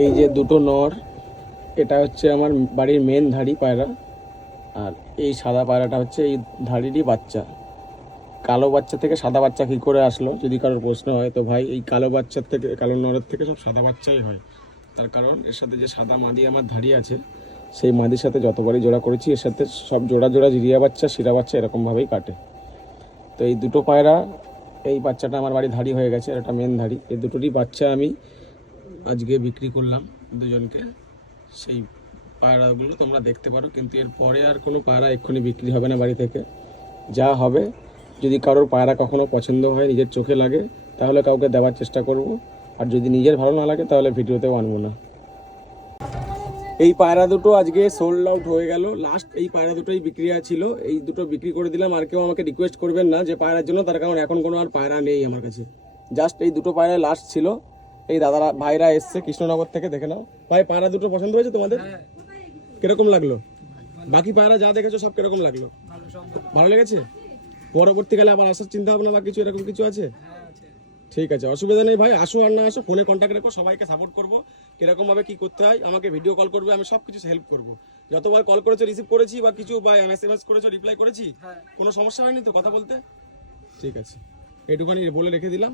এই যে দুটো নর, এটা হচ্ছে আমার বাড়ির মেন ধাড়ি পায়রা, আর এই সাদা পায়রাটা হচ্ছে এই ধাড়িরই বাচ্চা। কালো বাচ্চা থেকে সাদা বাচ্চা কী করে আসলো যদি কারোর প্রশ্ন হয়, তো ভাই এই কালো বাচ্চার থেকে, কালো নরের থেকে সব সাদা বাচ্চাই হয়। তার কারণ এর সাথে যে সাদা মাদি আমার ধাড়ি আছে, সেই মাদির সাথে যতবারই জোড়া করেছি এর সাথে সব জোড়া জোড়া জিরিয়া বাচ্চা শিরা বাচ্চা এরকমভাবেই কাটে। তো এই দুটো পায়রা, এই বাচ্চাটা আমার বাড়ি ধাড়ি হয়ে গেছে আর একটা মেন ধাড়ি, এই দুটোরই বাচ্চা আমি আজকে বিক্রি করলাম দুজনকে। সেই পায়রাগুলো তোমরা দেখতে পারো, কিন্তু এর পরে আর কোনো পায়রা এক্ষুনি বিক্রি হবে না বাড়ি থেকে। যা হবে, যদি কারোর পায়রা কখনো পছন্দ হয়, নিজের চোখে লাগে, তাহলে কাউকে দেওয়ার চেষ্টা করব, আর যদি নিজের ভালো না লাগে তাহলে ভিডিওতেও আনবো না। এই পায়রা দুটো আজকে সোল্ড আউট হয়ে গেল, লাস্ট এই পায়রা দুটোই বিক্রি ছিল, এই দুটো বিক্রি করে দিলাম। আর কেউ আমাকে রিকোয়েস্ট করবেন না যে পায়রার জন্য, তার কারণ এখন কোনো আর পায়রা নেই আমার কাছে। জাস্ট এই দুটো পায়রা লাস্ট ছিল। এই দাদারা ভাইরা এসছে কৃষ্ণনগর থেকে, দেখে নাও। ভাই পায়রা দুটো পছন্দ হয়েছে তোমাদের? কিরকম লাগলো? বাকি পায়রা যা দেখেছো সব কিরকম লাগলো? ভালো লেগেছে? পরবর্তীকালে আবার আসার চিন্তা ভাবনা বা কিছু এরকম কিছু আছে? ঠিক আছে, অসুবিধা নেই ভাই, আসো আর না আসো ফোনে কন্ট্যাক্ট রেখো, সবাইকে সাপোর্ট করবো। কিরকম ভাবে কি করতে হয় আমাকে ভিডিও কল করবে, আমি সব কিছু হেল্প করবো। যতবার কল করেছো রিসিভ করেছি, বা কিছু বা এসএমএস করেছো রিপ্লাই করেছি, কোনো সমস্যা হয়নি তো কথা বলতে? ঠিক আছে, এটুখানি বলে রেখে দিলাম।